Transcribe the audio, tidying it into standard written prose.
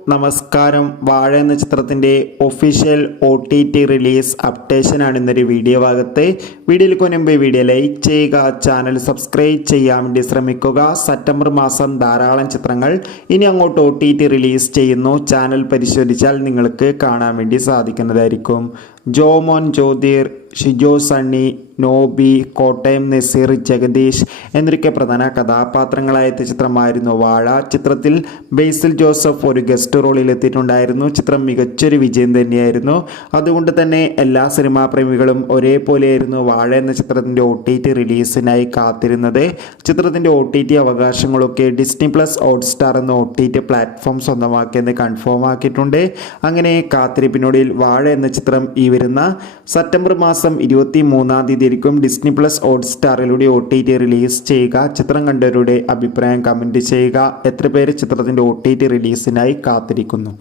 നമസ്കാരം. വാഴ എന്ന ചിത്രത്തിൻ്റെ ഒഫീഷ്യൽ OTT റിലീസ് അപ്ഡേഷനാണ് ഇന്നൊരു വീഡിയോ ഭാഗത്ത്. വീഡിയോയിൽ മുൻപ് വീഡിയോ ലൈക്ക് ചെയ്യുക, ചാനൽ സബ്സ്ക്രൈബ് ചെയ്യാൻ വേണ്ടി ശ്രമിക്കുക. സെപ്റ്റംബർ മാസം ധാരാളം ചിത്രങ്ങൾ ഇനി അങ്ങോട്ട് OTT റിലീസ് ചെയ്യുന്നു. ചാനൽ പരിശോധിച്ചാൽ നിങ്ങൾക്ക് കാണാൻ വേണ്ടി സാധിക്കുന്നതായിരിക്കും. ജോമോൻ ജ്യോതിർ, ഷിജോ സണ്ണി, നോബി, കോട്ടയം നസീർ, ജഗദീഷ് എന്നൊക്കെ പ്രധാന കഥാപാത്രങ്ങളായ ചിത്രമായിരുന്നു വാഴ. ചിത്രത്തിൽ ബേസിൽ ജോസഫ് ഒരു ഗസ്റ്റ് റോളിൽ എത്തിയിട്ടുണ്ടായിരുന്നു. ചിത്രം മികച്ചൊരു വിജയം തന്നെയായിരുന്നു. അതുകൊണ്ട് തന്നെ എല്ലാ സിനിമാ പ്രേമികളും ഒരേപോലെയായിരുന്നു വാഴ എന്ന ചിത്രത്തിൻ്റെ OTT റിലീസിനായി കാത്തിരുന്നത്. ചിത്രത്തിൻ്റെ OTT അവകാശങ്ങളൊക്കെ ഡിസ്നി പ്ലസ് ഹോട്ട്സ്റ്റാർ എന്ന OTT പ്ലാറ്റ്ഫോം സ്വന്തമാക്കിയെന്ന് കൺഫേം ആക്കിയിട്ടുണ്ട്. അങ്ങനെ കാത്തിരിപ്പിനൊടുവിൽ വാഴ എന്ന ചിത്രം ഈ വരുന്ന സെപ്റ്റംബർ മാസം 23-ാം തീയതിയായിരിക്കും ഡിസ്നി പ്ലസ് ഹോട്ട്സ്റ്റാറിലൂടെ OTT റിലീസ് ചെയ്യുക. ചിത്രം കണ്ടവരുടെ അഭിപ്രായം കമൻറ്റ് ചെയ്യുക. എത്ര പേര് ചിത്രത്തിൻ്റെ OTT റിലീസിനായി കാത്തിരിക്കുന്നു?